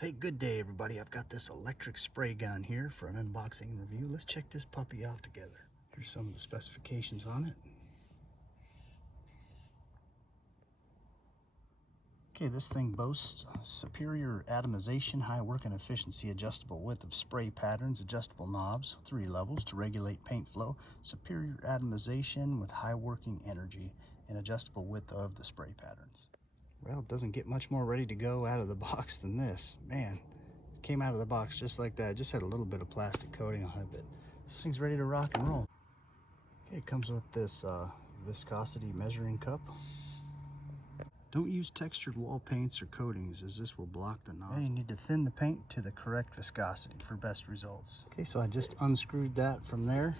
Hey, good day everybody. I've got this electric spray gun here for an unboxing and review. Let's check this puppy out together. Here's some of the specifications on it. Okay, this thing boasts superior atomization, high working efficiency, adjustable width of spray patterns, adjustable knobs, 3 levels to regulate paint flow, superior atomization with high working energy, and adjustable width of the spray patterns. Well, it doesn't get much more ready to go out of the box than this. Man, it came out of the box just like that. Just had a little bit of plastic coating on it, but this thing's ready to rock and roll. Okay, it comes with this viscosity measuring cup. Don't use textured wall paints or coatings, as this will block the nozzle. You need to thin the paint to the correct viscosity for best results. Okay, so I just unscrewed that from there,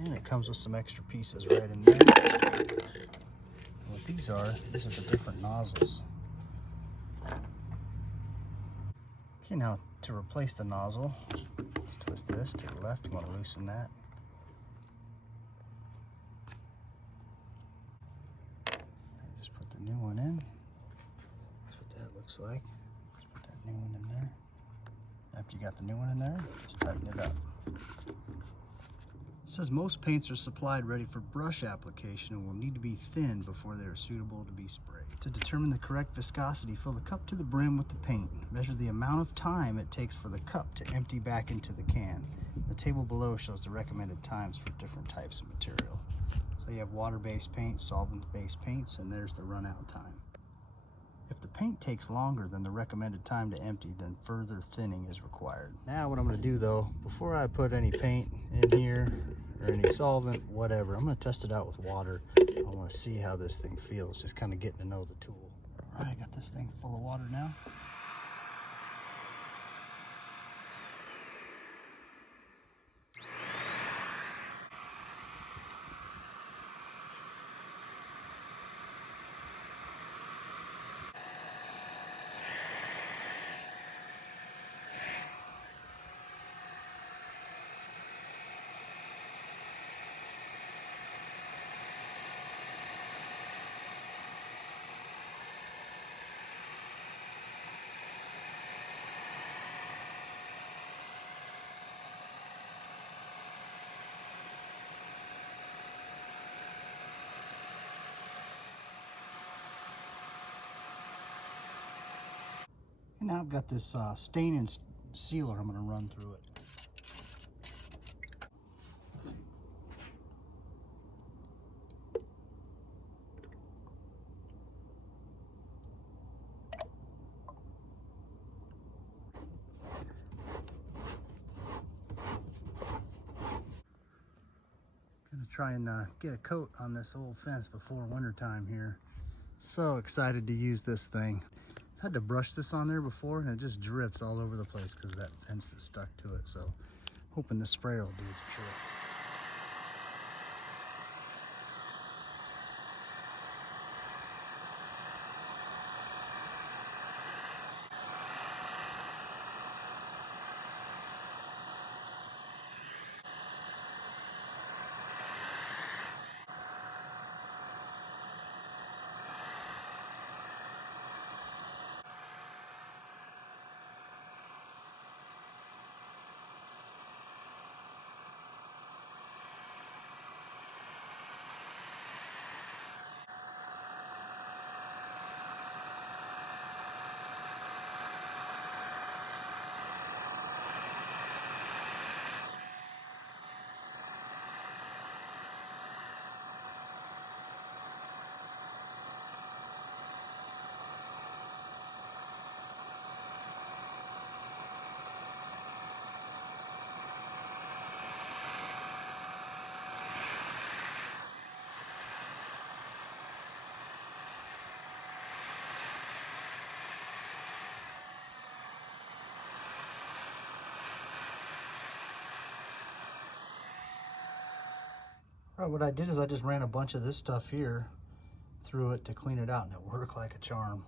and it comes with some extra pieces right in there. And what these are the different nozzles. Okay, now to replace the nozzle, let's twist this to the left. You want to loosen that. Just put the new one in. That's what that looks like. Let's put that new one in there. After you got the new one in there, just tighten it up. It says most paints are supplied ready for brush application and will need to be thinned before they are suitable to be sprayed. To determine the correct viscosity, fill the cup to the brim with the paint. Measure the amount of time it takes for the cup to empty back into the can. The table below shows the recommended times for different types of material. So you have water-based paints, solvent-based paints, and there's the run-out time. If the paint takes longer than the recommended time to empty, then further thinning is required. Now what I'm going to do though, before I put any paint in here or any solvent, whatever, I'm going to test it out with water. I want to see how this thing feels, just kind of getting to know the tool. All right, I got this thing full of water now. And now I've got this stain and sealer I'm going to run through it. Gonna try and get a coat on this old fence before winter time here. So excited to use this thing. Had to brush this on there before and it just drips all over the place because of that fence that's stuck to it. So hoping the sprayer will do the trick. All right, what I did is I just ran a bunch of this stuff here through it to clean it out, and it worked like a charm.